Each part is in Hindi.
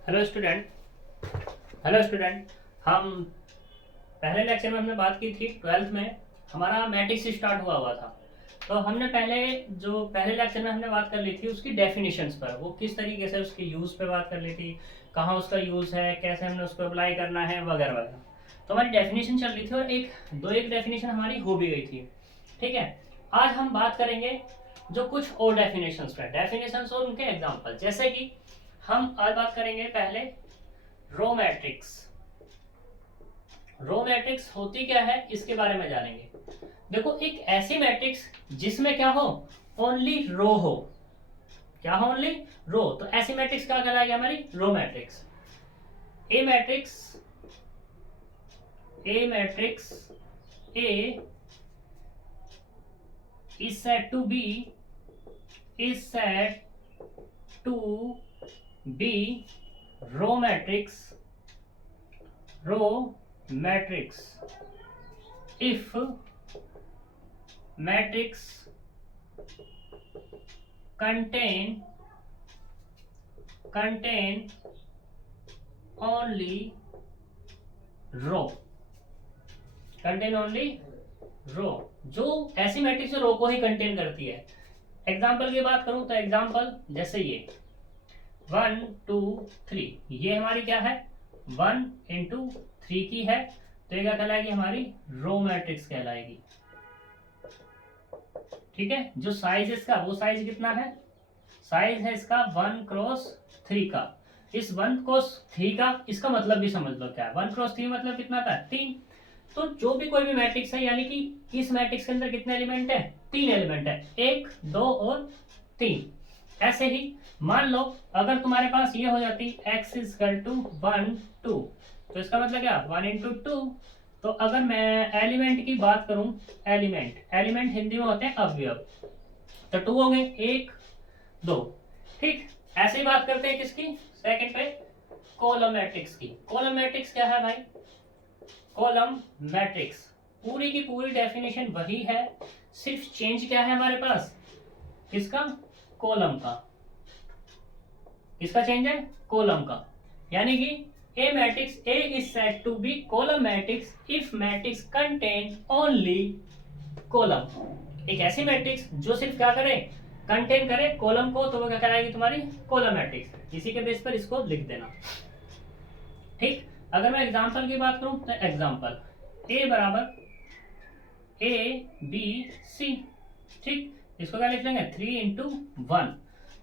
Hello student. Hello student. हम पहले लेक्चर में हमने बात की थी, ट्वेल्थ में हमारा मैट्रिक्स स्टार्ट हुआ हुआ था। तो हमने पहले लेक्चर में हमने बात कर ली थी उसकी डेफिनेशंस पर, वो किस तरीके से उसके यूज़ पे बात कर ली थी, कहाँ उसका यूज़ है, कैसे हमने उसको अप्लाई करना है वगैरह वगैरह। तो हमारी डेफिनेशन चल रही थी और एक डेफिनेशन हमारी हो भी गई थी। ठीक है, आज हम बात करेंगे जो कुछ और डेफिनेशंस और उनके एग्जाम्पल। जैसे कि हम आज बात करेंगे पहले रो मैट्रिक्स। रो मैट्रिक्स होती क्या है इसके बारे में जानेंगे। देखो, एक ऐसी मैट्रिक्स जिसमें क्या हो, ओनली रो हो। क्या हो? ओनली रो। तो ऐसी मैट्रिक्स क्या कहलाएगी? हमारी row matrix. A matrix A is said to be is said to be row matrix if matrix contain only row. Contain only row, जो ऐसी मैट्रिक्स रो को ही कंटेन करती है। एग्जाम्पल की बात करूं तो एग्जाम्पल जैसे ये 1 2 3, ये हमारी क्या है? 1 into 3 की है, तो ये क्या कहलाएगी? हमारी रो मैट्रिक्स कहलाएगी। ठीक है, जो साइज इसका, वो साइज कितना है? साइज है इसका 1 × 3 का। इस 1 × 3 का इसका मतलब भी समझ लो क्या है। 1 × 3 मतलब कितना था? 3। तो जो भी कोई भी मैट्रिक्स है, यानी कि इस मैट्रिक्स के अंदर कितने एलिमेंट है? 3 एलिमेंट है, 1 2 और 3। ऐसे ही मान लो अगर तुम्हारे पास ये हो जाती x = 1 2, तो इसका मतलब क्या? 1 × 2। तो अगर मैं एलिमेंट की बात करूं, एलिमेंट हिंदी में होते हैं अवयव, तो 2 हो गए, 1 2। ठीक, ऐसे ही बात करते हैं किसकी? सेकंड पे कॉलम मैट्रिक्स की। कॉलम मैट्रिक्स क्या है भाई? कॉलम मैट्रिक्स पूरी की पूरी डेफिनेशन वही है, सिर्फ चेंज क्या है हमारे पास? किसका? कॉलम का। किसका चेंज है? कॉलम का। यानी कि A matrix A is said to be column matrix if matrix contain only column. एक ऐसी मैट्रिक्स जो सिर्फ क्या करे? कंटेन करे कॉलम को, तो वो क्या कराएगी? तुम्हारी कॉलम मैट्रिक्स। इसी के बेस पर इसको लिख देना। ठीक, अगर मैं एग्जाम्पल की बात करूं तो एग्जाम्पल ए बराबर ABC। ठीक, इसको क्या लिख लेंगे? 3 × 1।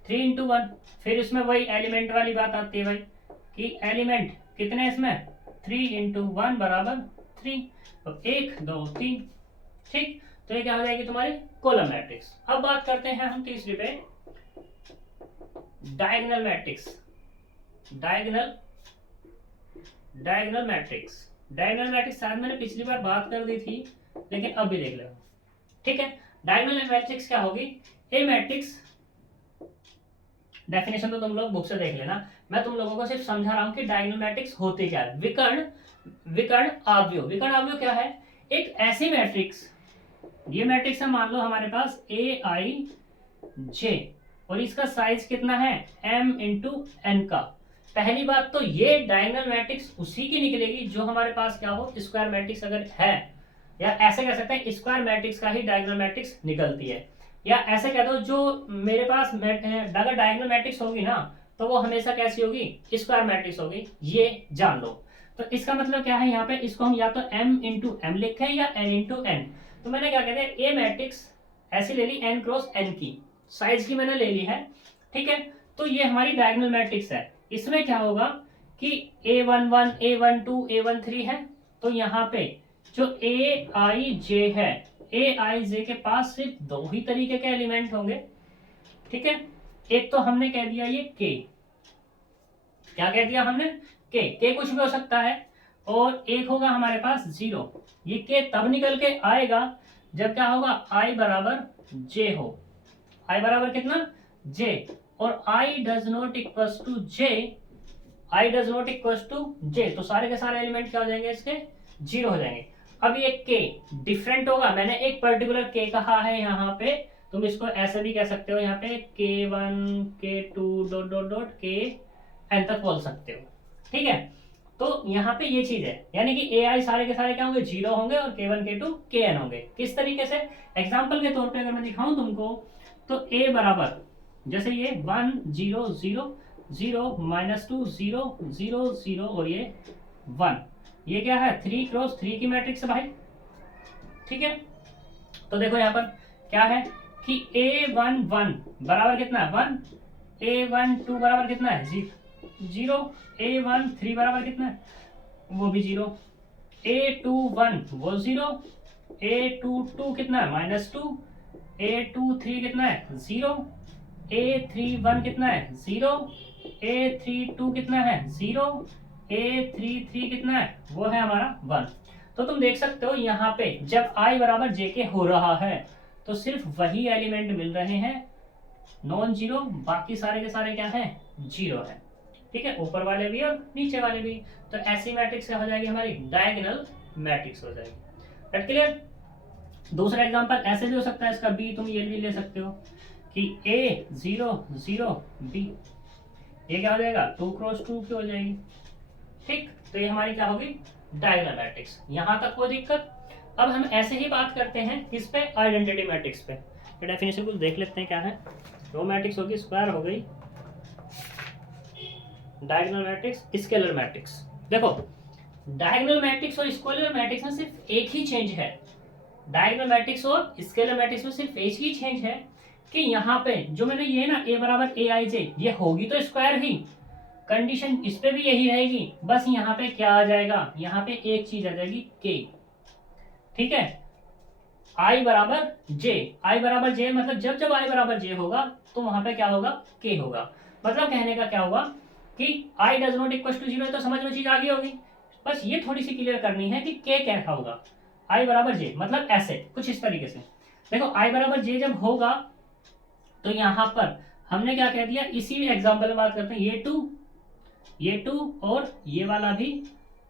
3 × 1, फिर इसमें वही एलिमेंट वाली बात आती है भाई, कि एलिमेंट कितने इसमें? 3 × 1 = 3। तो 1 2 3। ठीक, तो ये क्या हो जाएगी? तुम्हारी कॉलम मैट्रिक्स। अब बात करते हैं हम तीसरी पे, डायगोनल मैट्रिक्स। डायगोनल मैट्रिक्स शायद मैंने पिछली बार बात कर दी थी, लेकिन अब भी देख लो। ठीक है, डायगोनल मैट्रिक्स क्या होगी? ए मैट्रिक्स, डेफिनेशन तो तुम लोग बुक से देख लेना, मैं तुम लोगों को सिर्फ समझा रहा हूं कि डायगोनल मैट्रिक्स होती क्या है। विकर्ण आव्यूह क्या है? एक ऐसी मैट्रिक्स, ये मैट्रिक्स है मान लो हमारे पास AIJ, और इसका साइज कितना है? M × N का। पहली बात तो ये डायगोनल मैट्रिक्स उसी की निकलेगी जो हमारे पास क्या हो? स्क्वायर मैट्रिक्स अगर है, या ऐसे कह सकते हैं स्क्वायर मैट्रिक्स का ही डायगोनल मैट्रिक्स निकलती है। या ऐसे कह दो, जो मेरे पास अगर डायगोनल मैट्रिक्स होगी ना, तो वो हमेशा कैसी होगी? स्क्वायर मैट्रिक्स होगी, ये जान लो। तो इसका मतलब क्या है? यहाँ पे इसको हम या तो M × M लिखें या N × N। तो मैंने क्या कहते हैं, ए मैट्रिक्स ऐसी ले ली N × N की, साइज की मैंने ले ली है। ठीक है, तो ये हमारी डायगोनल मैट्रिक्स है। इसमें क्या होगा कि A11 A12 A13 है, तो यहाँ पे जो AIJ है, AIJ के पास सिर्फ 2 ही तरीके के एलिमेंट होंगे। ठीक है, एक तो हमने कह दिया ये K, क्या कह दिया हमने? K कुछ भी हो सकता है, और एक होगा हमारे पास 0। ये K तब निकल के आएगा जब क्या होगा? I = J हो। I बराबर कितना? J। और I does not equals to J, तो सारे के सारे एलिमेंट क्या हो जाएंगे? इसके 0 हो जाएंगे। अब ये K डिफरेंट होगा, मैंने एक पर्टिकुलर K कहा है यहाँ पे, तुम इसको ऐसे भी कह सकते हो, यहाँ पे K1 K2 ... एन तक बोल सकते हो, ठीक है। तो यहाँ पे ये चीज है, यानी कि ए आई सारे के सारे क्या होंगे, 0 होंगे और K1 K2 Kn होंगे। किस तरीके से, एग्जाम्पल के तौर पे अगर मैं दिखाऊं तुमको, तो ए बराबर जैसे ये 1 0 0 0 -2 0 0 0 और ये 1, ये क्या है 3 क्रॉस 3 की मैट्रिक्स है भाई, ठीक है। तो देखो यहाँ पर क्या है कि A11 बराबर कितना है 1, A12 बराबर कितना है 0, A13 बराबर कितना है वो भी 0, A21 वो 0, A22 कितना है -2, A23 कितना है 0, A31 कितना है 0, A32 कितना है 0, A33 कितना है वो है हमारा 1। तो तुम देख सकते हो यहाँ पे जब i बराबर JK हो रहा है तो सिर्फ वही एलिमेंट मिल रहे हैं नॉन जीरो, बाकी सारे के सारे क्या है 0 है, ठीक है, ऊपर वाले भी और नीचे वाले भी। तो ऐसी मैट्रिक्स क्या हो जाएगी हमारी, डायगोनल मैट्रिक्स हो जाएगी। That clear. दूसरा एग्जांपल ऐसे भी हो सकता है इसका, बी तुम ये भी ले सकते हो कि A 0 0 B, ये क्या हो जाएगा 2 क्रॉस 2 की हो जाएगी, ठीक। तो ये हमारी क्या होगी डायगोनल मैट्रिक्स। यहाँ तक कोई दिक्कत। अब हम ऐसे ही बात करते हैं किस पे, आइडेंटिटी मैट्रिक्स पे। तो डेफिनेशन को देख लेते हैं क्या है। रो मैट्रिक्स होगी, स्क्वायर हो गई, डायगोनल मैट्रिक्स, स्केलर मैट्रिक्स। देखो डायगोनल मैट्रिक्स और स्केलर मैट्रिक्स में सिर्फ एक ही चेंज है, डायगोनल मैट्रिक्स और स्केलर मैट्रिक्स में सिर्फ एक ही चेंज है कि यहाँ पे जो मैंने ये ना a बराबर AIJ, ये होगी तो स्क्वायर ही, कंडीशन इस पे भी यही रहेगी, बस यहाँ पे क्या आ जाएगा, यहाँ पे एक चीज आ जाएगी k, ठीक है। i बराबर j मतलब जब जब i बराबर j होगा तो वहां पे क्या होगा k होगा। मतलब कहने का क्या होगा कि i does not equal to 0 है, तो समझ में चीज आ गई होगी। बस ये थोड़ी सी क्लियर करनी है कि k कैसा होगा, i बराबर j मतलब ऐसे कुछ इस तरीके से। देखो i बराबर j जब होगा तो यहाँ पर हमने क्या कह दिया, इसी एग्जाम्पल में बात करते हैं, ये 2 और ये वाला भी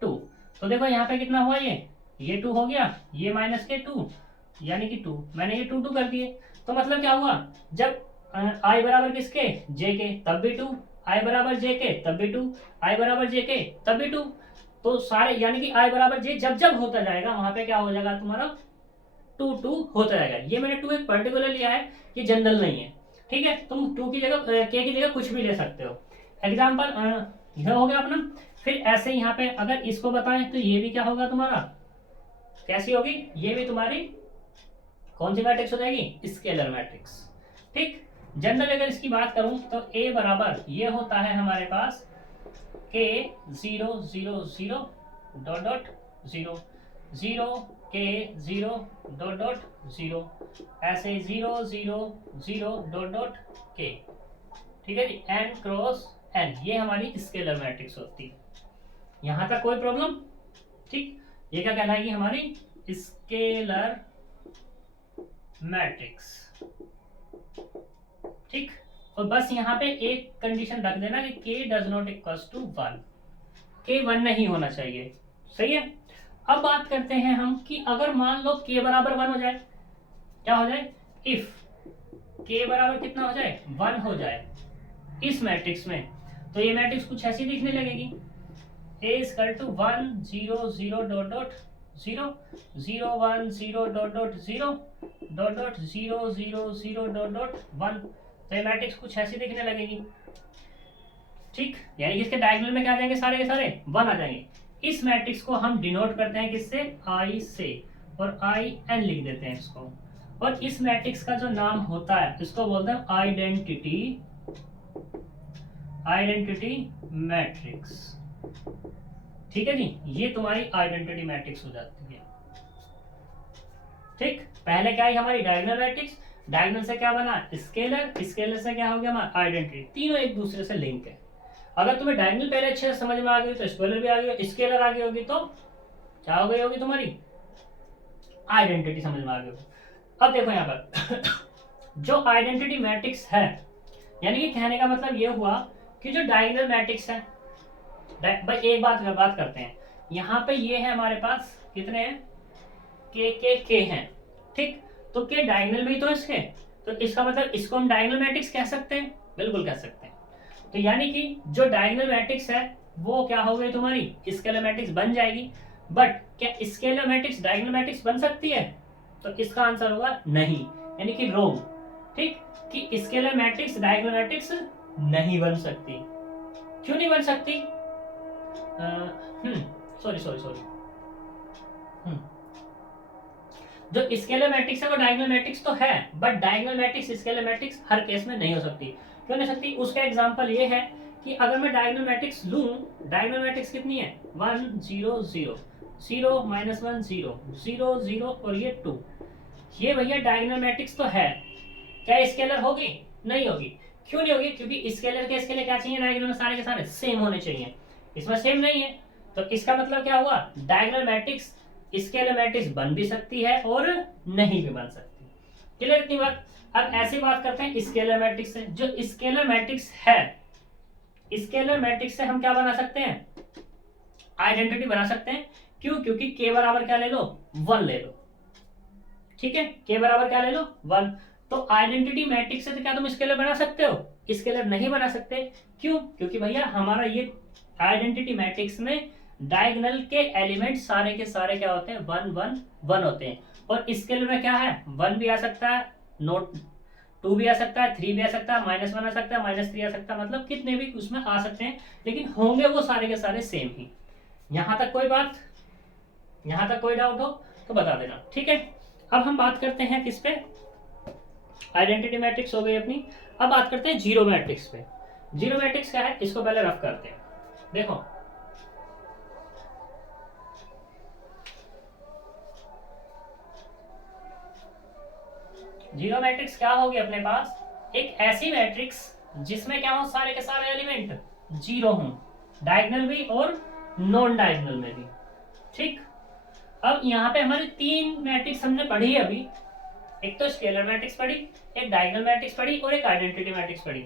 2। तो देखो यहाँ पे कितना हुआ, ये 2 हो गया, ये माइनस के 2 यानी कि 2, मैंने ये 2 2 कर दिए। तो मतलब क्या हुआ, जब i बराबर किसके j के तब भी 2, i बराबर j के तब भी 2, i बराबर j के तब भी 2। तो सारे यानी कि i बराबर j जब जब होता जाएगा वहां पे क्या हो जाएगा तुम्हारा 2 2 होता जाएगा। ये मैंने 2 एक पर्टिकुलर लिया है, ये जनरल नहीं है, ठीक है। तुम 2 की जगह k की जगह कुछ भी ले सकते हो। एग्जाम्पल यह हो गया अपना। फिर ऐसे यहाँ पे अगर इसको बताएं तो ये भी क्या होगा तुम्हारा, कैसी होगी, ये भी तुम्हारी कौन सी मैट्रिक्स हो जाएगी, स्केलर मैट्रिक्स, ठीक। जनरल अगर इसकी बात करूं तो a बराबर ये होता है हमारे पास k 0 0 0 dot dot 0 0 k 0 dot dot 0, ऐसे 0 0 0 डॉट डॉट k, ठीक है जी, n क्रॉस n, ये हमारी स्केलर मैट्रिक्स होती है। यहां तक कोई प्रॉब्लम, ठीक। ये क्या कहलाएगी हमारी स्केलर मैट्रिक्स, ठीक। और बस यहाँ पे एक कंडीशन रख देना कि k does not equals to 1, k 1 नहीं होना चाहिए, सही है। अब बात करते हैं हम कि अगर मान लो k बराबर 1 हो जाए, क्या हो जाए, इफ k बराबर कितना हो जाए 1 हो जाए इस मैट्रिक्स में, तो ये मैट्रिक्स कुछ ऐसी दिखने लगेगी, a equal to 1 0 0 dot dot 0 0 1 0 dot dot 0 dot dot 0 0 0 dot dot 1। तो ये मैट्रिक्स कुछ ऐसी दिखने लगेगी, ठीक। यानी कि इसके डायगोनल में क्या आ जाएंगे, सारे के सारे 1 आ जाएंगे। इस मैट्रिक्स को हम डिनोट करते हैं किससे, i से, और in लिख देते हैं इसको। और इस मैट्रिक्स का जो नाम होता है इसको बोलते हैं आइडेंटिटी मैट्रिक्स, ठीक है जी। ये तुम्हारी आइडेंटिटी मैट्रिक्स हो जाती है, ठीक। पहले क्या है हमारी डायगोनल मैट्रिक्स, डायगोनल से क्या बना स्केलर, स्केलर से क्या हो गया हमारा आइडेंटिटी, तीनों एक दूसरे से लिंक है। अगर तुम्हें डायगोनल पहले अच्छे से समझ में आ गई तो स्केलर भी आ गई, स्केलर आ गई होगी तो क्या हो गई होगी तुम्हारी आइडेंटिटी समझ में आ गई होगी। अब देखो यहाँ पर जो आइडेंटिटी मैट्रिक्स है, यानी कि कहने का मतलब ये हुआ कि जो डायगोनल मैट्रिक्स है, भाई एक बात करते हैं, यहाँ पे ये है हमारे पास कितने हैं, के हैं, ठीक। तो के डायगोनल भी तो इसके, तो इसका मतलब इसको हम डायगोनल मैट्रिक्स कह सकते हैं, बिल्कुल कह सकते हैं। तो यानी कि जो डायगोनल मैट्रिक्स है वो क्या हो गई तुम्हारी, स्केलर मैट्रिक्स बन जाएगी। बट क्या स्केलर मैट्रिक्स डायगोनल मैट्रिक्स बन सकती है? तो इसका आंसर होगा नहीं, यानी कि रोम। ठीक, कि स्केलर मैट्रिक्स डायगोनल मैट्रिक्स नहीं बन सकती। क्यों नहीं बन सकती? सॉरी सॉरी सॉरी, जो स्केलर मैट्रिक्स है वो डायगोनल मैट्रिक्स तो है, but diagonal matrix scalar matrix her case में नहीं हो सकती। क्यों नहीं सकती? उसका एग्जांपल ये है कि अगर मैं डायगोनल मैट्रिक्स लूं, डायगोनल मैट्रिक्स कितनी है, 1 0 0 0 -1 0 0 0 और ये 2, ये भैया डायगोनल मैट्रिक्स तो है। क्या स्केलर होगी? नहीं होगी। क्यों नहीं होगी? क्योंकि स्केलर के स्केलर क्या चाहिए, डायगोनल में सारे के सारे सेम होने चाहिए, इसमें सेम नहीं है। तो इसका मतलब क्या हुआ, डायगोनल मैट्रिक्स स्केलर मैट्रिक्स बन भी सकती है और नहीं भी बन सकती। क्लियर इतनी बात? अब ऐसी बात करते हैं स्केलर मैट्रिक्स से। जो स्केलर मैट्रिक्स है, स्केलर मैट्रिक्स से हम क्या बना सकते हैं, आइडेंटिटी बना सकते हैं। क्यों? क्योंकि के बराबर क्या ले लो, 1 ले लो। ठीक है, के बराबर क्या ले लो, 1। तो आइडेंटिटी मैट्रिक्स से तो क्या तुम स्केलर बना सकते हो? स्केलर नहीं बना सकते। क्यों? क्योंकि भैया हमारा ये आइडेंटिटी मैट्रिक्स में डायगोनल के एलिमेंट सारे के सारे क्या होते हैं, 1 1 1 होते हैं। और स्केलर में क्या है, 1 भी आ सकता है, नोट 2 भी आ सकता है, 3 भी आ सकता है, -1 आ सकता है, -3 आ सकता है, मतलब कितने भी उसमें आ सकते हैं, लेकिन होंगे वो सारे के सारे सेम ही। यहां तक कोई बात, यहां तक कोई डाउट हो तो बता देना। ठीक है, अब हम बात करते हैं किस पे, आइडेंटिटी मैट्रिक्स हो गई अपनी। अब बात करते हैं जीरो मैट्रिक्स पे। जीरो मैट्रिक्स क्या है, इसको पहले रफ करते हैं। देखो जीरो मैट्रिक्स क्या होगी अपने पास, एक ऐसी मैट्रिक्स जिसमें क्या हो, सारे के सारे एलिमेंट जीरो हों, डायगोनल भी और नॉन डायगोनल में भी। ठीक, अब यहाँ पे हमारी 3 मैट्रिक्स हमने पढ़ी है अभी, एक तो स्केलर मैट्रिक्स पढ़ी, एक डायगोनल मैट्रिक्स पढ़ी और एक आइडेंटिटी मैट्रिक्स पढ़ी।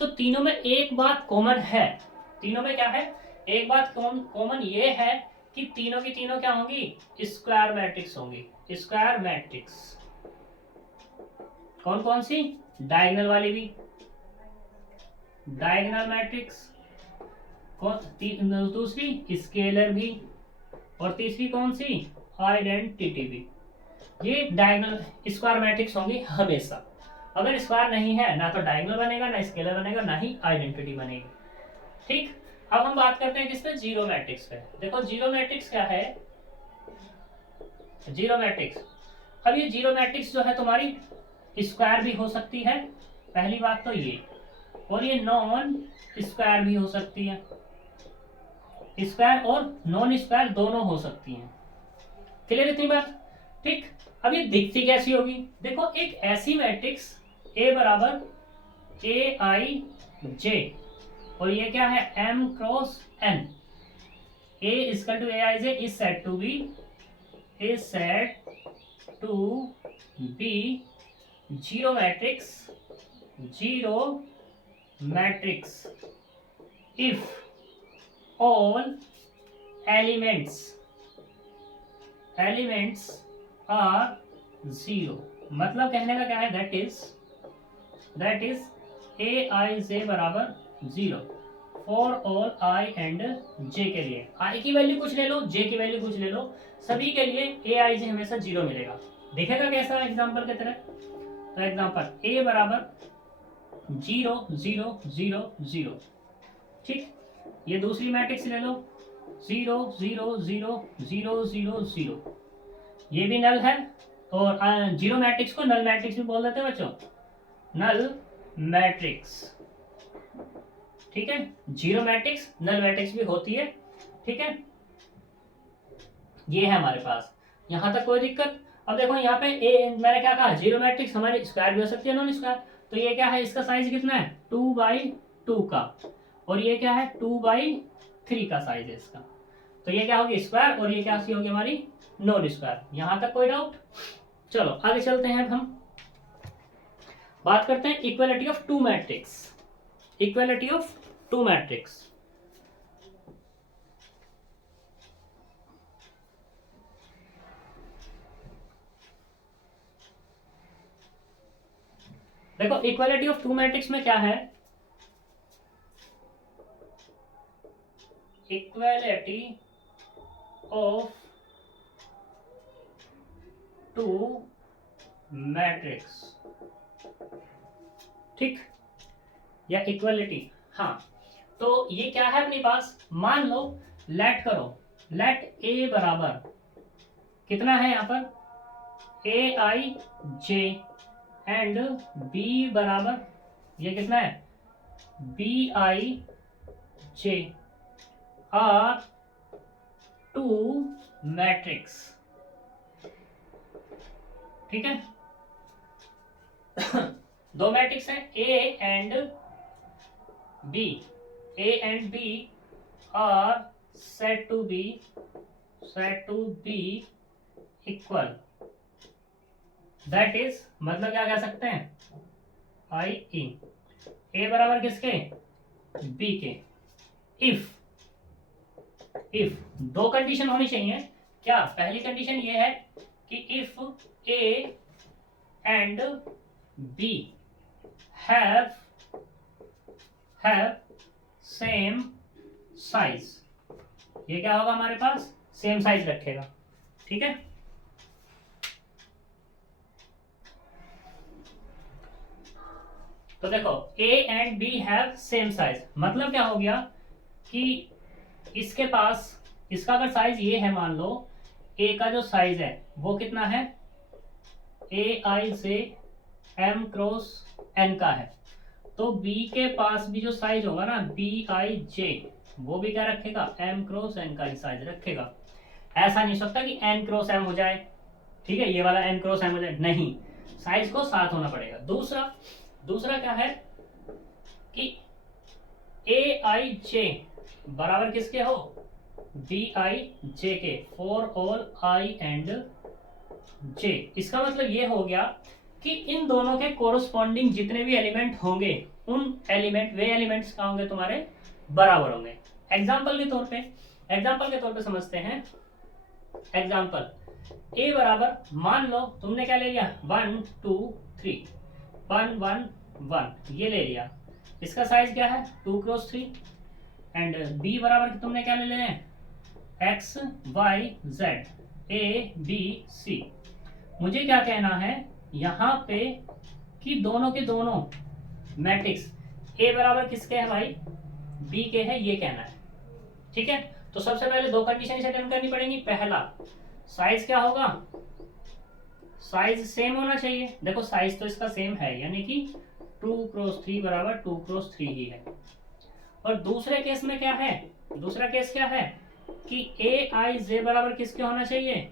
तो तीनों में एक बात कॉमन है, तीनों में क्या है, एक बात कॉमन ये है कि तीनों की तीनों क्या होंगी, स्क्वायर मैट्रिक्स होंगी। स्क्वायर मैट्रिक्स कौन कौन सी, डायगोनल वाली भी, डायगोनल मैट्रिक्स कौन, दूसरी स्केलर भी, और तीसरी कौन सी, आइडेंटिटी भी। ये डायगोनल स्क्वायर मैट्रिक्स होंगी हमेशा। अगर स्क्वायर नहीं है, ना तो डायगोनल बनेगा, ना स्केलर बनेगा, ना ही आइडेंटिटी बनेगी। ठीक, अब हम बात करते हैं किस पे, जीरो मैट्रिक्स पे। देखो जीरो मैट्रिक्स क्या है, जीरो मैट्रिक्स, अब ये जीरो मैट्रिक्स जो है तुम्हारी स्क्वायर भी हो सकती है, पहली बात तो ये, और ये नॉन स्क्वायर भी हो सकती है, स्क्वायर और नॉन स्क्वायर दोनों हो सकती हैं। क्लियर इतनी बात? ठीक, अब ये दिखती कैसी होगी, देखो एक ऐसी मैट्रिक्स ए बराबर ए आई जे, और ये क्या है, m cross n, a equal to A I J is said to be, is said to be zero matrix, zero matrix if all elements are zero. मतलब कहने का क्या है, that is a I j बराबर zero for all i and j के लिए। आई की वैल्यू कुछ ले लो, जे की वैल्यू कुछ ले लो, सभी के लिए ए आई जे हमेशा जीरो मिलेगा। देखेगा कैसा एग्जांपल की तरह, तो एग्जांपल ए बराबर 0 0 0 0। ठीक, ये दूसरी मैट्रिक्स ले लो 0 0 0 0 0 0, ये भी नल है। और जीरो मैट्रिक्स को नल मैट्रिक्स भी बोल देते हैं बच्चों, नल मैट्रिक्स। ठीक है, जीरो मैट्रिक्स नल मैट्रिक्स भी होती है। ठीक है, ये है हमारे पास, यहां तक कोई दिक्कत? अब देखो यहाँ पे मैंने क्या कहा, जीरो मैट्रिक्स हमारी स्क्वायर भी हो सकती है, नॉन स्क्वायर। तो ये क्या है, इसका साइज कितना है, 2/2 का, और ये क्या है, 2/3 का साइज है इसका। तो ये क्या होगी, स्क्वायर, और ये क्या होगी हमारी नॉन स्क्वायर। यहां तक कोई डाउट? चलो आगे चलते हैं, अब हम बात करते हैं equality of two matrix. Equality of two matrix, देखो इक्वालिटी ऑफ टू मैट्रिक्स में क्या है, इक्वालिटी ऑफ टू मैट्रिक्स, ठीक, या इक्वालिटी। हाँ, तो ये क्या है अपने पास, मान लो लेट करो, लेट ए बराबर कितना है यहाँ पर, ए आई जे एंड बी बराबर ये कितना है, B I J are two matrix, ठीक है। दो मैट्रिक्स हैं A and B, A and B are set to be equal, that is मतलब क्या कह सकते हैं, आई ई, ए बराबर किसके, बी के। इफ दो कंडीशन होनी चाहिए, क्या, पहली कंडीशन ये है कि if A and B have same size, ये क्या होगा हमारे पास, सेम साइज रखेगा, ठीक है। तो देखो A and B have same size, मतलब क्या हो गया कि इसके पास, इसका अगर साइज ये है, मान लो ए का जो साइज है वो कितना है, ए आई से एम क्रॉस एन का है, तो बी के पास भी जो साइज होगा ना, बी आई जे, वो भी क्या रखेगा, एम क्रॉस एन का ही साइज रखेगा। ऐसा नहीं सकता कि एन क्रॉस एम हो जाए, ठीक है, ये वाला एन क्रॉस एम हो जाए, नहीं, साइज को साथ होना पड़ेगा। दूसरा क्या है कि ए आई जे बराबर किसके हो, बी आई जे के, फॉर ऑल आई एंड जे। इसका मतलब ये हो गया कि इन दोनों के कोरोस्पॉन्डिंग जितने भी एलिमेंट होंगे, उन वे एलिमेंट्स क्या होंगे, तुम्हारे बराबर होंगे। एग्जाम्पल के तौर पे समझते हैं। एग्जाम्पल ए बराबर, मान लो तुमने क्या ले लिया, 1 2 3, 1 1 1 ये ले लिया, इसका साइज क्या है, 2 क्रॉस 3, एंड बी बराबर तुमने क्या ले लेना है, X Y Z A B C. मुझे क्या कहना है यहाँ पे कि दोनों के दोनों मैट्रिक्स ए बराबर किसके है भाई, बी के है, ये कहना है, ठीक है। तो सबसे पहले दो कंडीशन इसे अटेंड करनी पड़ेंगी। पहला, साइज क्या होगा, साइज सेम होना चाहिए। देखो साइज तो इसका सेम है, यानी कि 2 क्रॉस 3 बराबर 2 क्रॉस 3 ही है। और दूसरे केस में क्या है, दूसरा केस क्या है कि ए आई जे बराबर किसके होना चाहिए,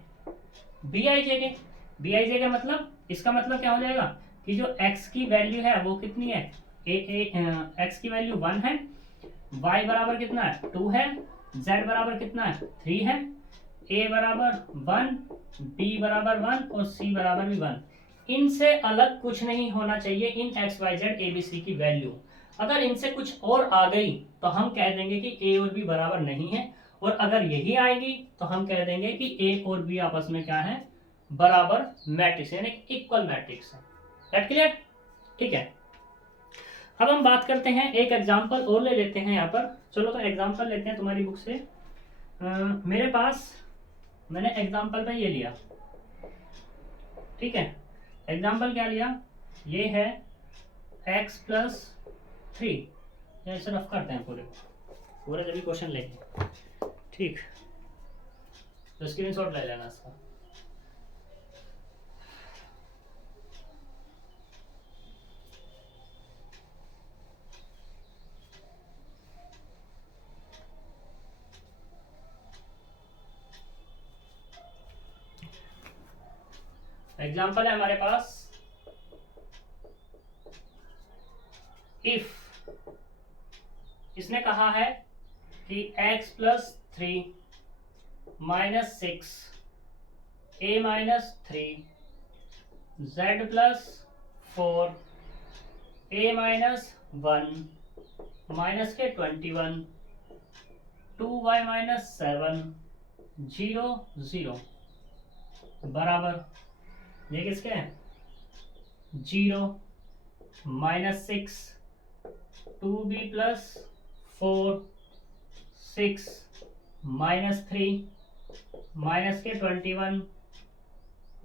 बी आई जे के। बी आई जे का मतलब, इसका मतलब क्या हो जाएगा कि जो x की वैल्यू है वो कितनी है, x की वैल्यू 1 है, y बराबर कितना है 2 है, z बराबर कितना है 3 है, a बराबर 1, b बराबर 1 और c बराबर भी 1। इनसे अलग कुछ नहीं होना चाहिए इन x y z a b c की वैल्यू। अगर इनसे कुछ और आ गई तो हम कह देंगे कि a और b बराबर नहीं है, और अगर यही आएगी तो हम कह देंगे कि a और b आपस में क्या है, बराबर मैट्रिक्स, यानी इक्वल मैट्रिक्स है। दैट क्लियर, ठीक है। अब हम बात करते हैं, एक एग्जांपल और ले लेते हैं यहाँ पर। चलो तो एग्जांपल लेते हैं तुम्हारी बुक से। मेरे पास मैंने एग्जांपल पे ये लिया, ठीक है। एग्जांपल क्या लिया, ये है x प्लस 3, या इसे रफ करते हैं पूरे जब भी क्वेश्चन लेंगे, ठीक। तो स्क्रीनशॉट ले लेना इसका। एग्जाम्पल है हमारे पास, इफ इसने कहा है कि x plus 3 minus 6 a minus 3 z plus 4 a minus 1 minus के 21 2y माइनस 7 0 0 बराबर, ये किसके हैं, 0 माइनस 6 2b प्लस 4 6 -3 -21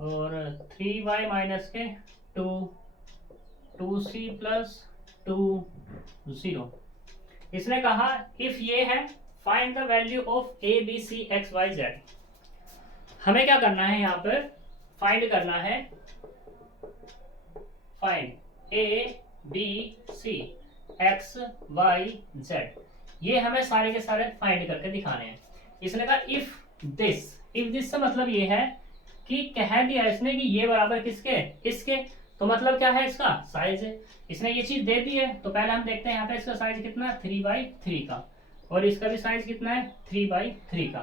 और 3y -2 2c + 2 0। इसने कहा इफ ये है find the value of a B c x Y z. हमें क्या करना है यहाँ पर, फाइंड करना है, find a B c x Y z. ये हमें सारे के सारे फाइंड करके दिखाने हैं। इसने कहा इफ दिस से मतलब ये है कि कह दिया इसने कि ये बराबर किसके, इसके, तो मतलब क्या है, इसका साइज है। इसने ये चीज दे दी है, तो पहले हम देखते हैं यहाँ पे इसका साइज कितना है 3/3 का, और इसका भी साइज कितना है 3/3 का।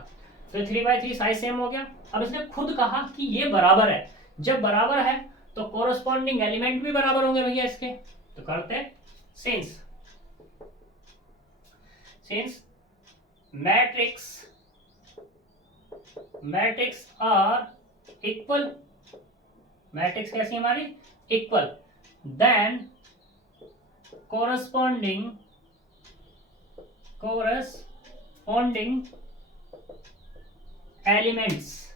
तो 3/3 साइज सेम हो गया। अब इसने खुद कहा कि ये बराबर है, जब बराबर है तो कोरस्पॉन्डिंग एलिमेंट भी बराबर होंगे भैया इसके। तो करते since matrix are equal, matrix कैसी हमारी equal, then corresponding elements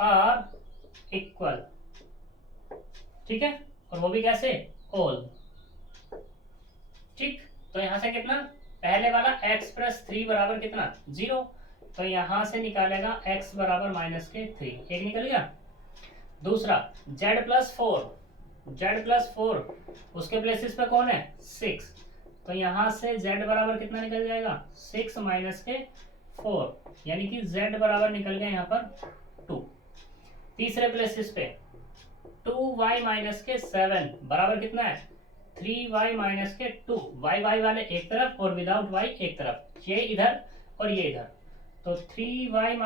are equal. ठीक है, और वो भी कैसे, ऑल। ठीक, तो यहां से कितना, पहले वाला x + 3 बराबर कितना 0, तो यहां से निकालेगा x बराबर -3, एक निकल गया। दूसरा z + 4 उसके प्लेसेस पे कौन है 6, तो यहां से z बराबर कितना निकल जाएगा 6 - 4, यानी कि z बराबर निकल गया यहाँ पर 2। तीसरे प्लेसेस पे 2y - 7 बराबर कितना है 3y - 2, y वाले एक तरफ और विदाउट y एक तरफ, ये इधर और ये इधर, तो 3y -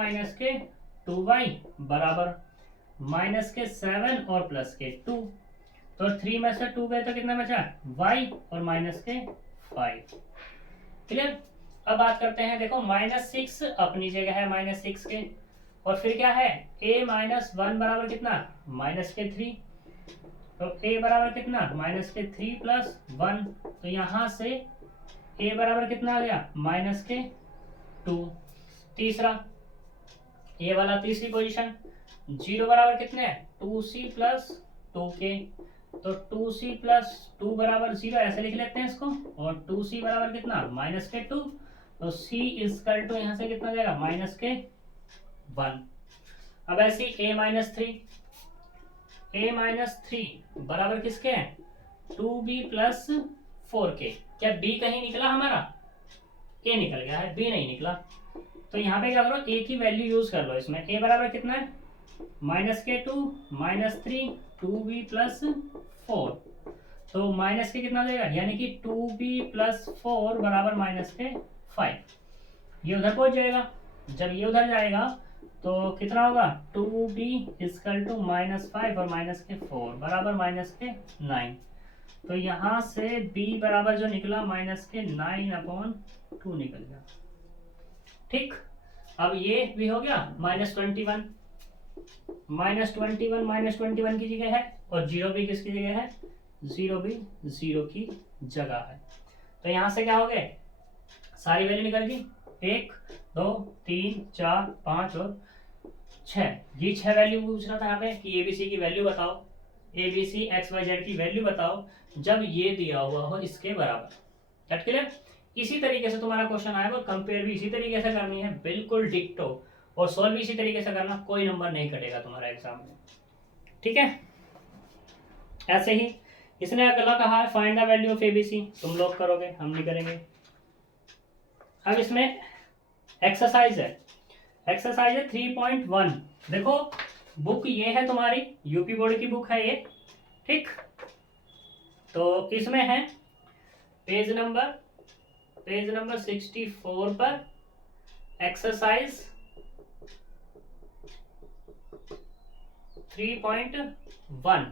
2y बराबर -7 और +2, तो 3 में से 2 गए तो कितना बचा y और -5। क्लियर। अब बात करते हैं, देखो -6 अपनी जगह है -6 के, और फिर क्या है a - 1 बराबर कितना -3, तो a बराबर कितना -3 + 1, तो यहां से a बराबर कितना आ गया -2। तीसरा ये वाला तीसरी पोजीशन 0 बराबर कितने 2c + 2k, तो 2c + 2 बराबर 0 ऐसे लिख लेते हैं इसको, और 2c बराबर कितना -2, तो c = यहाँ से कितना जाएगा -1। अब ऐसे a - 3 बराबर किसके हैं 2b + 4k। क्या b कहीं निकला हमारा, a निकल गया है, b नहीं निकला। तो यहाँ पे क्या करो a की वैल्यू यूज कर लो इसमें। a बराबर कितना है -k2 -3 2b + 4, तो माइनस के कितना जाएगा, यानी कि 2b + 4 बराबर -5। ये उधर पहुंच जाएगा, जब ये उधर जाएगा तो कितना होगा 2b = -5 और -4 बराबर -9, तो यहाँ से b बराबर जो निकला -9/2 निकल गया। ठीक, अब ये भी हो गया -21 की जगह है, और 0 भी किसकी जगह है 0 भी 0 की जगह है। तो यहाँ से क्या हो गए सारी वैल्यू निकल गई, 1 2 3 4 5 और 6। ये 6 वैल्यू पूछ रहा था यहाँ पे कि ABC की वैल्यू बताओ, ABC XYZ की वैल्यू बताओ जब ये दिया हुआ हो इसके बराबर। That clear. इसी तरीके से तुम्हारा क्वेश्चन आएगा, कंपेयर भी इसी तरीके से करनी है, बिल्कुल डिक्टो, और सॉल्व भी इसी तरीके से करना, कोई नंबर नहीं कटेगा तुम्हारा एग्जाम में। ठीक है, ऐसे ही इसने अगला कहा है find the value of ABC, तुम लोग करोगे हम नहीं करेंगे। अब इसमें एक्सरसाइज है 3.1। देखो बुक ये है तुम्हारी यूपी बोर्ड की बुक है ये, ठीक। तो इसमें है पेज नंबर 64 पर एक्सरसाइज 3.1।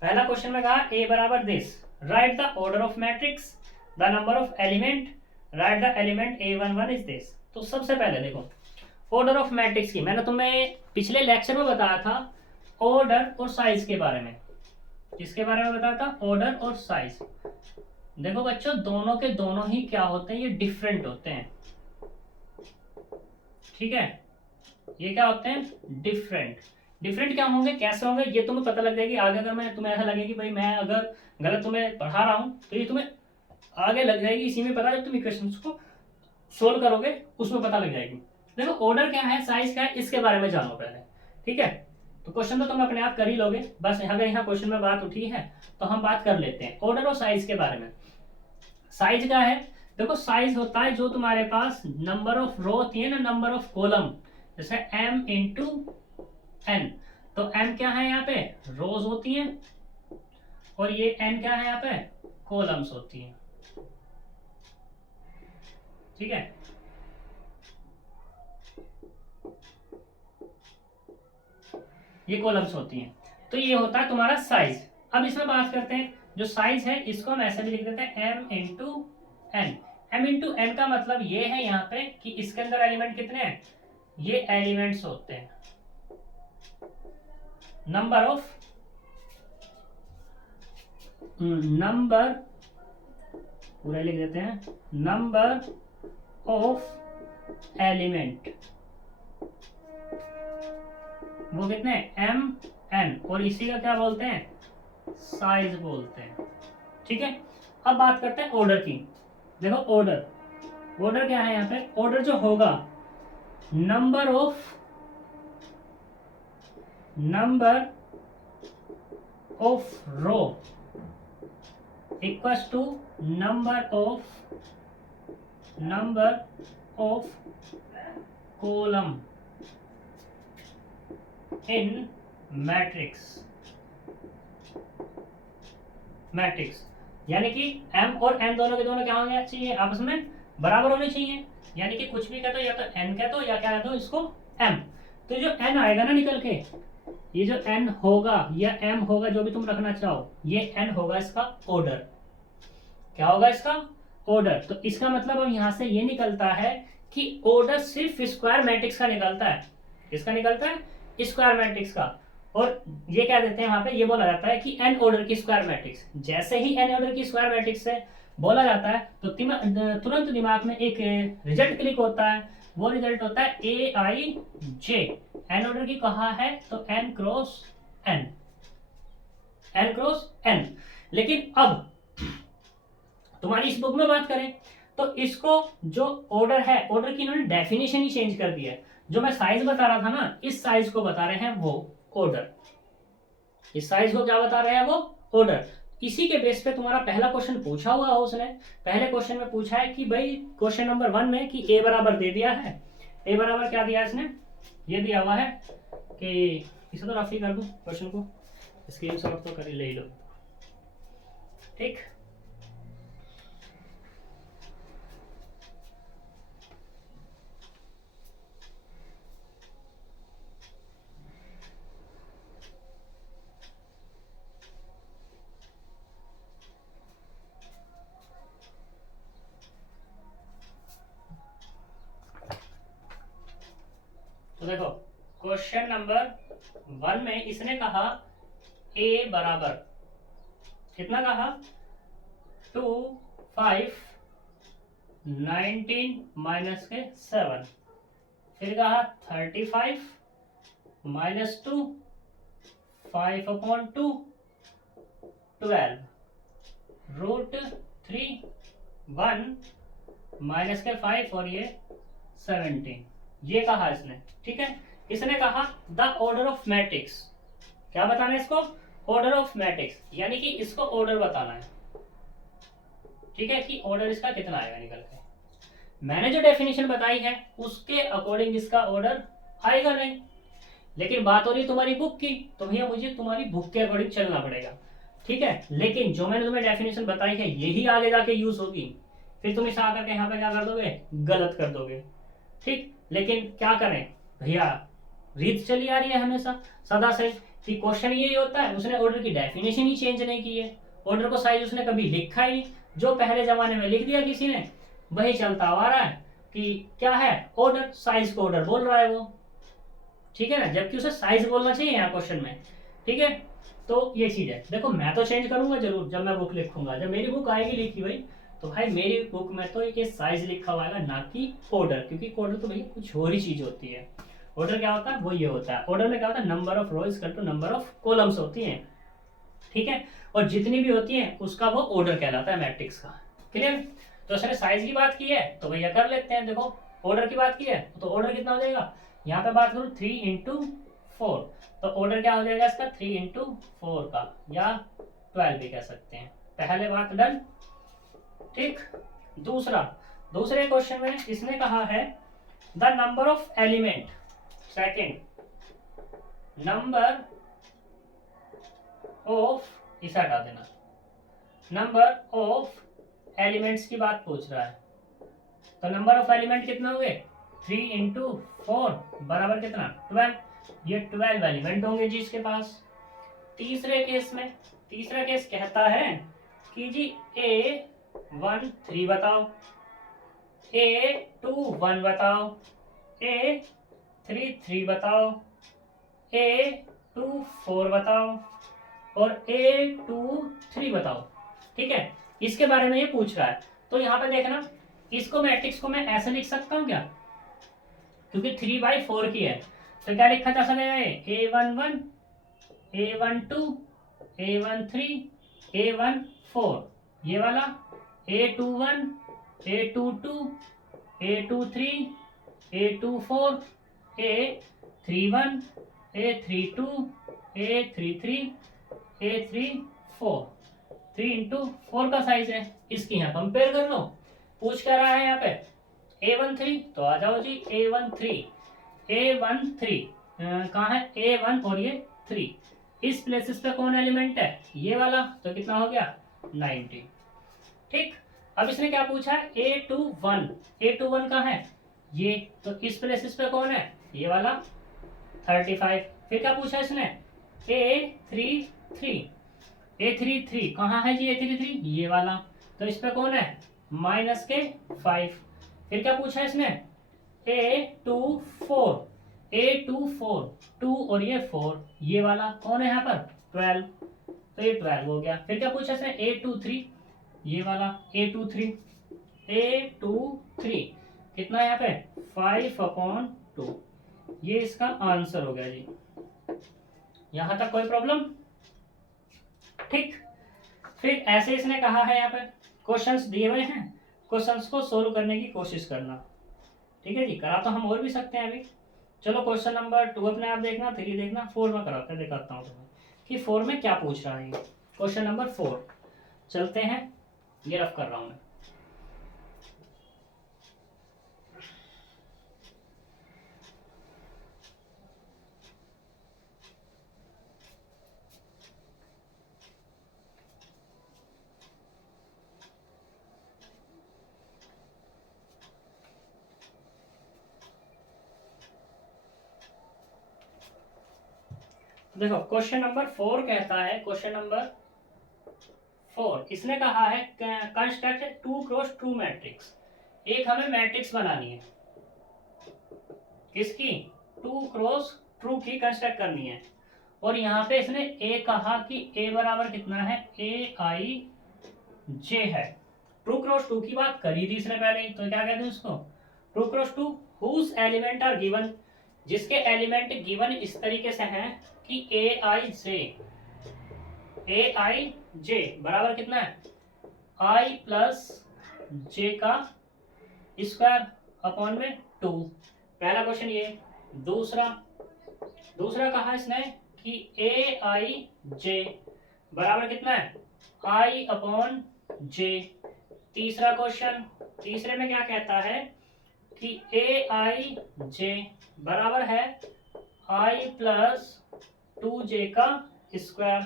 पहला क्वेश्चन में कहा ए बराबर this, right the order of matrix, the number of element, right the element A11 is this. तो सबसे पहले देखो ऑर्डर ऑफ मैट्रिक्स की मैंने तुम्हें पिछले लेक्चर में बताया था ऑर्डर और साइज के बारे में। किसके बारे में बताया था, ऑर्डर और साइज। देखो बच्चों, दोनों के दोनों ही क्या होते हैं, ये डिफरेंट होते हैं, ठीक है। ये क्या होते हैं, डिफरेंट। डिफरेंट क्या होंगे, कैसे होंगे, ये तुम्हें पता लग जाएगी आगे। अगर मैं तुम्हें ऐसा लगे कि भाई मैं अगर गलत तुम्हें पढ़ा रहा हूँ तो ये तुम्हें आगे लग जाएगी, इसी में पता, जब तुम इक्वेशंस को सोल्व करोगे उसमें पता लग जाएगी। देखो ऑर्डर क्या है, साइज क्या है, इसके बारे में जानो पहले, ठीक है। तो क्वेश्चन तो तुम अपने आप कर ही लोगे, बस अगर यहाँ क्वेश्चन में बात उठी है तो हम बात कर लेते हैं ऑर्डर और साइज के बारे में। साइज क्या है, देखो साइज होता है जो तुम्हारे पास नंबर ऑफ रो होती है ना, नंबर ऑफ कॉलम, जैसे m इंटू n। तो m क्या है यहाँ पे, रोज होती हैं, और ये n क्या है यहाँ पे, कॉलम्स होती हैं, ठीक है। ये कॉलम्स होती हैं, तो ये होता है तुम्हारा साइज। अब इसमें बात करते हैं, जो साइज है इसको हम ऐसे भी लिख देते हैं m into n. m into n का मतलब ये है यहाँ पे कि इसके अंदर एलिमेंट कितने हैं, ये एलिमेंट्स होते हैं, नंबर ऑफ, नंबर पूरा लिख देते हैं, नंबर ऑफ एलिमेंट, वो कितने m n, और इसी का क्या बोलते हैं, साइज बोलते हैं, ठीक है। अब बात करते हैं ऑर्डर की। देखो ऑर्डर, ऑर्डर क्या है यहाँ पे, ऑर्डर जो होगा number of row equals to number of column in matrix, यानी कि m और n दोनों के दोनों क्या होने चाहिए, आपस में बराबर होने चाहिए। यानी कि कुछ भी कहते हो, या तो n कहते हो या क्या कहते हो इसको m। तो जो n आएगा ना निकल के, ये जो n होगा या m होगा, जो भी तुम रखना चाहो, ये n होगा इसका ऑर्डर। क्या होगा इसका ऑर्डर। तो इसका मतलब अब यहां से ये निकलता है कि ऑर्डर सिर्फ स्क्वायर मैट्रिक्स का निकलता है। किसका निकलता है, स्क्वायर मैट्रिक्स का। और ये क्या देते हैं वहां पे, ये बोला जाता है कि n ऑर्डर की स्क्वायर मैट्रिक्स। जैसे ही n ऑर्डर की स्क्वायर मैट्रिक्स से बोला जाता है तो तुरंत दिमाग में एक रिजल्ट क्लिक होता है, वो रिजल्ट होता है AIJ। n ऑर्डर की कहा है तो n क्रॉस n। लेकिन अब तुम्हारी इस बुक में बात करें तो इसको जो ऑर्डर है, ऑर्डर की इन्होंने डेफिनेशन ही चेंज कर दी है। जो मैं साइज बता रहा था ना, इस साइज को बता रहे हैं वो ऑर्डर। इस साइज को क्या बता रहे हैं, वो ऑर्डर। इसी के बेस पे तुम्हारा पहला क्वेश्चन पूछा हुआ है उसने। पहले क्वेश्चन में पूछा है कि भाई क्वेश्चन नंबर 1 में कि a बराबर दे दिया है, a बराबर क्या दिया है इसने, ये दिया हुआ है कि इसे तो रफ ही कर दूं क्वेश्चन को, स्क्रीनशॉट तो कर ही ले लो, ठीक। तो देखो क्वेश्चन नंबर 1 में इसने कहा a बराबर कितना कहा, 2 5 19 माइनस के 7, फिर कहा 35 माइनस 2 5/2 12 रूट 3 1 माइनस के 5 और ये 17, ये कहा इसने, ठीक है। इसने कहा द ऑर्डर ऑफ मैट्रिक्स, क्या बताना है इसको, ऑर्डर ऑफ मैट्रिक्स, यानी कि इसको ऑर्डर बताना है, ठीक है, कि ऑर्डर इसका कितना आएगा निकल के। मैंने जो डेफिनेशन बताई है उसके अकॉर्डिंग इसका ऑर्डर आएगा नहीं, लेकिन बात हो रही है तुम्हारी बुक की, तो भैया मुझे तुम्हारी बुक के अकॉर्डिंग चलना पड़ेगा, ठीक है। लेकिन जो मैंने तुम्हें डेफिनेशन बताई है यही आगे जाके यूज होगी, फिर तुम इसे आकर के यहाँ पे क्या कर दोगे, गलत कर दोगे, ठीक। लेकिन क्या करें भैया, रीत चली आ रही है हमेशा सदा से कि क्वेश्चन यही होता है, उसने ऑर्डर की डेफिनेशन ही चेंज नहीं की है, ऑर्डर को साइज उसने कभी लिखा ही नहीं, जो पहले जमाने में लिख दिया किसी ने वही चलता आ रहा है कि क्या है ऑर्डर, साइज को ऑर्डर बोल रहा है वो, ठीक है ना, जबकि उसे साइज बोलना चाहिए यहाँ क्वेश्चन में, ठीक है। तो ये चीज़ है। देखो मैं तो चेंज करूंगा जरूर जब मैं बुक लिखूंगा, जब मेरी बुक आएगी लिखी हुई तो भाई मेरी बुक में तो ये साइज लिखा हुआ है, ना कि ऑर्डर, क्योंकि ऑर्डर तो भैया कुछ और ही चीज़ होती है। ऑर्डर क्या होता है, वो ये होता है, ऑर्डर में क्या होता है, number of row equal to number of columns होती हैं, ठीक है, और जितनी भी होती हैं उसका वो ऑर्डर कहलाता है मैट्रिक्स का। क्लियर। तो सर साइज की बात की है तो भैया कर लेते हैं। देखो ऑर्डर की बात की है तो ऑर्डर कितना हो जाएगा, यहाँ पे बात करूँ 3 × 4, तो ऑर्डर क्या हो जाएगा इसका 3 × 4 का, या 12 भी कह सकते हैं। पहले बात डन, ठीक। दूसरे क्वेश्चन में इसने कहा है the number of element, second number of, इसे हटा देना, नंबर ऑफ एलिमेंट्स की बात पूछ रहा है। तो नंबर ऑफ एलिमेंट कितना हुए, 3 × 4 बराबर कितना 12, ये 12 एलिमेंट होंगे जी इसके पास। तीसरा केस कहता है कि जी A1 3 बताओ, A2 1 बताओ, A3 3 बताओ, A2 4 बताओ और A2 3 बताओ, ठीक है। इसके बारे में ये पूछ रहा है। तो यहाँ पे देखना, इसको मैट्रिक्स को मैं ऐसे लिख सकता हूँ क्या, क्योंकि 3/4 की है, तो क्या लिखा जा सकता है, A11 A12 A13 A14, ये वाला A21 A22 A23 A24 A31 A32 A33 A34, 3 × 4 का साइज है। इसकी यहाँ कंपेयर कर लो, पूछ क्या रहा है यहाँ पे A13, तो आ जाओ जी A13 कहाँ है, A1 और ये 3, इस प्लेसेस पे कौन एलिमेंट है, ये वाला, तो कितना हो गया 90, ठीक। अब इसने क्या पूछा है A21 कहाँ है, ये, तो इस प्लेसेस पे कौन है, ये वाला 35। फिर क्या पूछा इसने A33 कहाँ है जी, A33 ये वाला, तो इस पे कौन है -5। फिर क्या पूछा इसने A24 2 और ये 4, ये वाला कौन है यहाँ पर 12, तो ये 12 हो गया। फिर क्या पूछा इसने A23, ये वाला A23 कितना है यहाँ पे 5/2, ये इसका आंसर हो गया जी। यहां तक कोई प्रॉब्लम, ठीक। फिर ऐसे इसने कहा है, यहाँ पे क्वेश्चंस दिए हुए हैं, क्वेश्चंस को सोल्व करने की कोशिश करना, ठीक है जी। करा तो हम और भी सकते हैं अभी। चलो क्वेश्चन नंबर 2 अपने आप देखना, 3 देखना, 4 में कराते दिखाता हूँ तुम्हें कि 4 में क्या पूछ रहा है। क्वेश्चन नंबर 4 चलते हैं, ये रफ कर रहा हूं मैं। देखो क्वेश्चन नंबर 4 कहता है, क्वेश्चन नंबर 4 इसने कहा है कंस्ट्रक्ट 2 × 2 मैट्रिक्स। एक हमें मैट्रिक्स बनानी है, किसकी 2 × 2 की कंस्ट्रक्ट करनी है। और यहाँ पे इसने A कहा कि A बराबर कितना है AIJ है। 2 × 2 की बात करी थी इसने पहले ही, तो क्या कहते हैं उसको 2 × 2 हुज एलिमेंट आर गिवन, जिसके एलिमेंट गिवन इस तरीके से हैं कि AIJ बराबर कितना है I + J का स्क्वायर अपॉन में 2। पहला क्वेश्चन ये। दूसरा कहा इसने कि AIJ बराबर कितना है I/J। तीसरा क्वेश्चन, तीसरे में क्या कहता है कि AIJ बराबर है I + 2J का स्क्वायर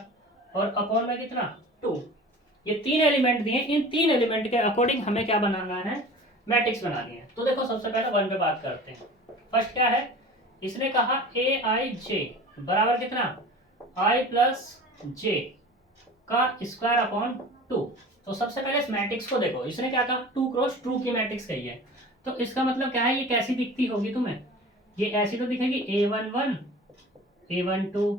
और अपॉन में कितना 2। ये 3 एलिमेंट दिए, इन 3 एलिमेंट के अकॉर्डिंग हमें क्या बनाना है, मैट्रिक्स बनानी है। तो देखो सबसे पहले 1 पे बात करते हैं। फर्स्ट क्या है, इसने कहा AIJ बराबर कितना I + J का स्क्वायर अपॉन 2। तो सबसे पहले इस मैट्रिक्स को देखो, इसने क्या कहा 2 × 2 की मैट्रिक्स कही है, तो इसका मतलब क्या है, ये कैसी दिखती होगी तुम्हें, ये ऐसी तो दिखेगी A11 A12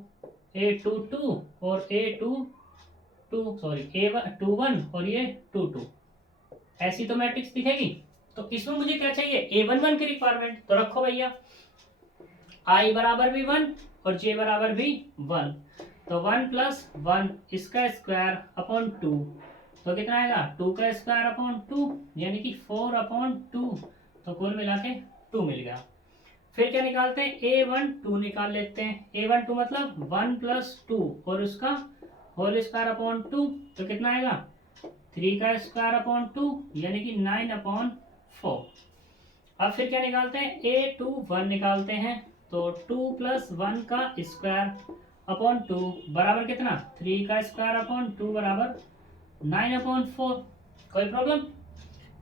A22 और A22 सॉरी A21 और ये 22, ऐसी तो मैट्रिक्स दिखेगी। तो इसमें मुझे क्या चाहिए, A11 की रिक्वायरमेंट। तो रखो भैया I बराबर भी 1 और J बराबर भी 1, तो 1 प्लस 1 इसका स्क्वायर अपॉन 2, तो कितना आएगा 2 का स्क्वायर अपॉन 2 यानी कि 4 अपॉन 2, तो कुल मिला के 2 मिल गया। फिर क्या निकालते हैं, A12 निकाल लेते हैं। A12 मतलब 1 प्लस 2 और उसका होल स्क्वायर अपॉन 2, तो कितना आएगा 3 का स्क्वायर अपॉन 2 यानी कि 9 अपॉन 4। अब फिर क्या निकालते हैं, A21 निकालते हैं, तो 2 प्लस 1 का स्क्वायर अपॉन 2 बराबर कितना 3 का स्क्वायर अपॉन 2 बराबर 9 अपॉन 4। कोई प्रॉब्लम।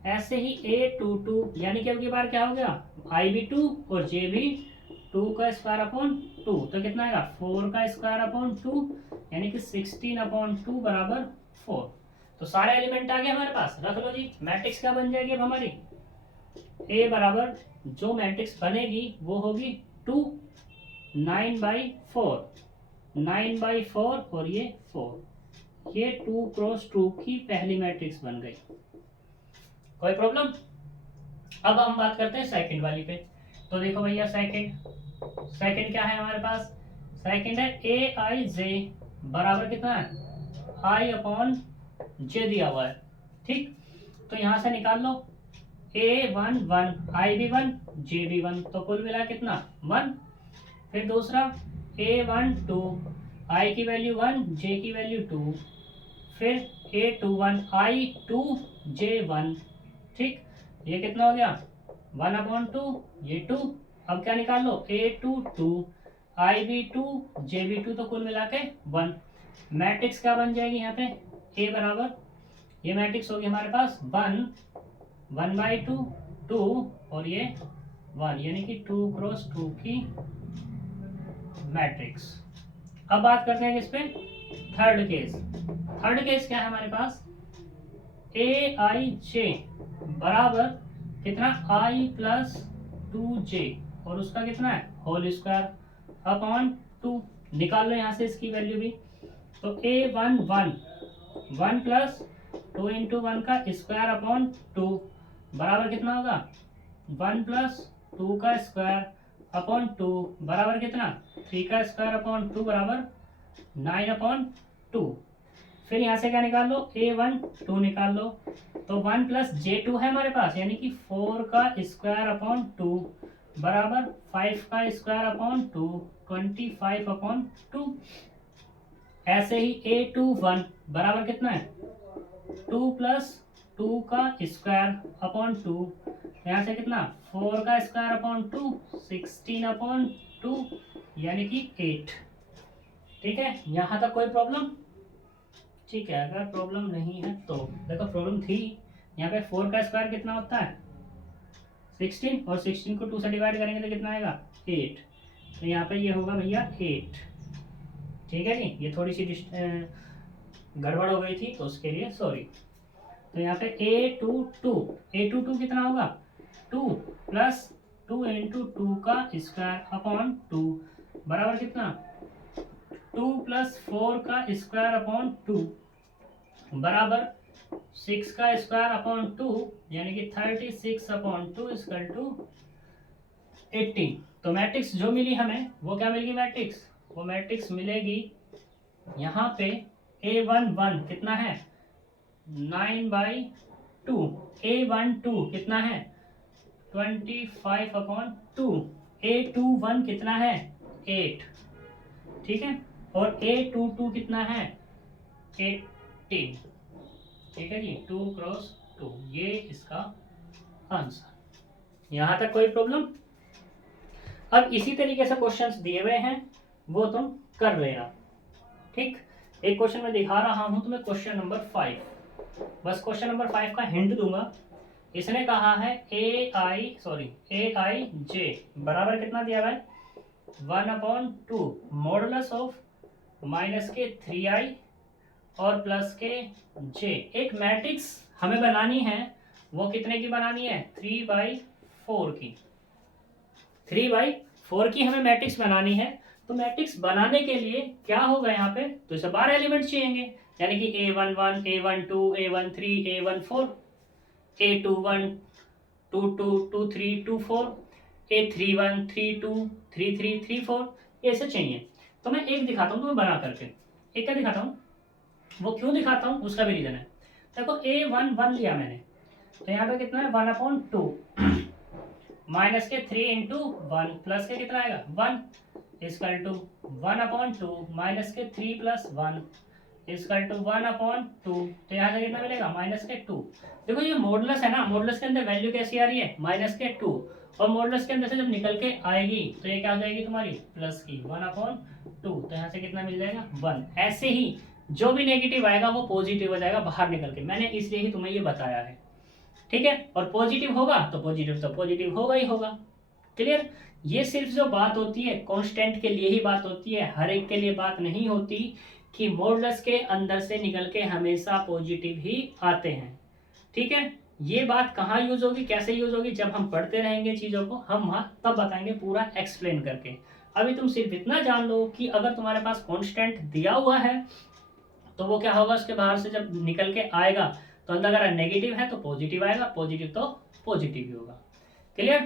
ऐसे ही A22 यानी कि अब की बार क्या हो गया, I भी 2 और J भी 2 का स्क्वायर अपॉन 2, तो कितना आएगा 4 का स्क्वायर अपॉन 2 यानी कि 16 अपॉन 2 बराबर 4। तो सारे एलिमेंट आ गए हमारे पास। रख लो जी, मैट्रिक्स क्या बन जाएगी अब हमारी, A बराबर जो मैट्रिक्स बनेगी वो होगी 2 9/4, 9/4 और ये 4, ये 2 क्रॉस 2 की पहली मैट्रिक्स बन गई। कोई प्रॉब्लम। अब हम बात करते हैं सेकंड वाली पे। तो देखो भैया सेकंड क्या है हमारे पास, सेकंड है Aij बराबर कितना है I अपॉन J दिया हुआ है। ठीक, तो यहां से निकाल लो A11 I भी 1 J भी 1, तो कुल मिला कितना 1। फिर दूसरा A12 I की वैल्यू 1 J की वैल्यू 2, फिर A21 I 2 J 1। ठीक, ये कितना हो गया 1 अपॉन 2, ये 2। अब क्या निकाल लो A22 I भी 2 J भी 2, तो कुल मिला के 1। मैट्रिक्स क्या बन जाएगी यहाँ पे, A बराबर ये मैट्रिक्स होगी हमारे पास 1 1/2 2 और ये 1 यानी कि 2 क्रॉस 2 की मैट्रिक्स। अब बात करते हैं किस पे, थर्ड केस। थर्ड केस क्या है हमारे पास, Aij बराबर कितना I प्लस 2J और उसका कितना है होल स्क्वायर अपॉन 2। निकाल लो यहाँ से इसकी वैल्यू भी। तो A11 1 प्लस 2 इंटू 1 का स्क्वायर अपॉन 2 बराबर कितना होगा 1 प्लस 2 का स्क्वायर अपॉन 2 बराबर कितना 3 का स्क्वायर अपॉन 2 बराबर 9 अपॉन 2। फिर यहाँ से क्या निकाल लो A12 निकाल लो, तो 1 प्लस J2 है हमारे पास यानी कि 4 का स्क्वायर अपॉन 2 बराबर 5 का स्क्वायर अपॉन 2 25 अपॉन 2। ऐसे ही A21 बराबर कितना है 2 प्लस 2 का स्क्वायर अपॉन 2, यहाँ से कितना 4 का स्क्वायर अपॉन 2 16 अपॉन 2 यानी कि 8। ठीक है, यहाँ तक कोई प्रॉब्लम। ठीक है, अगर प्रॉब्लम नहीं है तो देखो प्रॉब्लम थी यहाँ पे 4 का स्क्वायर कितना होता है 16 और 16 को 2 से डिवाइड करेंगे तो कितना आएगा 8, तो यहाँ पे ये होगा भैया 8। ठीक है जी, ये थोड़ी सी गड़बड़ हो गई थी तो उसके लिए सॉरी। तो यहाँ पे A22 कितना होगा 2 प्लस 2 इंटू 2 का स्क्वायर अपॉन 2 बराबर कितना 2 प्लस 4 का स्क्वायर अपॉन 2 बराबर 6 का स्क्वायर अपॉन 2 यानी कि 36 अपॉन 2 इक्वल टू 18। तो मैट्रिक्स जो मिली हमें वो क्या मिलेगी मैट्रिक्स, वो मैट्रिक्स मिलेगी यहाँ पे A11 कितना है 9/2, A12 कितना है 25 अपॉन 2, A21 कितना है 8। ठीक है, और A22 कितना है 18। ठीक है जी, 2 क्रॉस 2 ये इसका आंसर। यहां तक कोई प्रॉब्लम। अब इसी तरीके से क्वेश्चंस दिए हुए हैं वो तुम कर लेना। ठीक, एक क्वेश्चन मैं दिखा रहा हूं तुम्हें, क्वेश्चन नंबर 5। बस क्वेश्चन नंबर 5 का हिंट दूंगा। इसने कहा है Aij बराबर कितना दिया हुआ है 1/2 मॉडुलस ऑफ माइनस के 3i और प्लस के j। एक मैट्रिक्स हमें बनानी है, वो कितने की बनानी है 3/4 की, 3/4 की हमें मैट्रिक्स बनानी है। तो तो मैट्रिक्स बनाने के लिए क्या होगा यहाँ पे, तो इसे 12 एलिमेंट चाहिए, यानी कि A11, A12, A13, A14, A21, 22, 23, 24, A31, 32, 33, 34, ऐसे चाहिए। तो मैं एक दिखाता हूँ तुम्हें बना करके। एक क्या दिखाता हूँ, वो क्यों दिखाता हूँ उसका भी रीजन है। देखो A11 लिया मैंने, तो यहाँ पे कितना है 1/2 माइनस के 3 इंटू 1 प्लस के कितना आएगा 1 इजकल टू 1/2 माइनस के 3 प्लस 1 इजकल टू 1/2। तो यहाँ से कितना मिलेगा -2। देखो ये मॉडुलस है ना, मॉडुलस के अंदर वैल्यू कैसी आ रही है -2, और मॉडुलस के अंदर से जब निकल के आएगी तो ये क्या हो जाएगी तुम्हारी प्लस की 1/2। तो यहाँ से कितना मिल जाएगा 1। ऐसे ही जो भी नेगेटिव आएगा वो पॉजिटिव हो जाएगा बाहर निकल के, मैंने इसलिए ही तुम्हें ये बताया है, ठीक है। और पॉजिटिव होगा तो पॉजिटिव होगा ही होगा। क्लियर। ये सिर्फ जो बात होती है कांस्टेंट के लिए ही बात होती है, हर एक के लिए बात नहीं होती कि मॉडुलस के अंदर से निकल के हमेशा पॉजिटिव ही आते हैं, ठीक है। ये बात कहाँ यूज होगी, कैसे यूज होगी, जब हम पढ़ते रहेंगे चीज़ों को हम वहाँ तब बताएंगे पूरा एक्सप्लेन करके। अभी तुम सिर्फ इतना जान लो कि अगर तुम्हारे पास कांस्टेंट दिया हुआ है तो वो क्या होगा, उसके बाहर से जब निकल के आएगा तो अंदर अगर नेगेटिव है तो पॉजिटिव आएगा, पॉजिटिव तो पॉजिटिव ही होगा। क्लियर।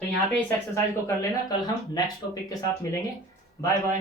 तो यहाँ पे इस एक्सरसाइज को कर लेना, कल हम नेक्स्ट टॉपिक के साथ मिलेंगे। Bye bye.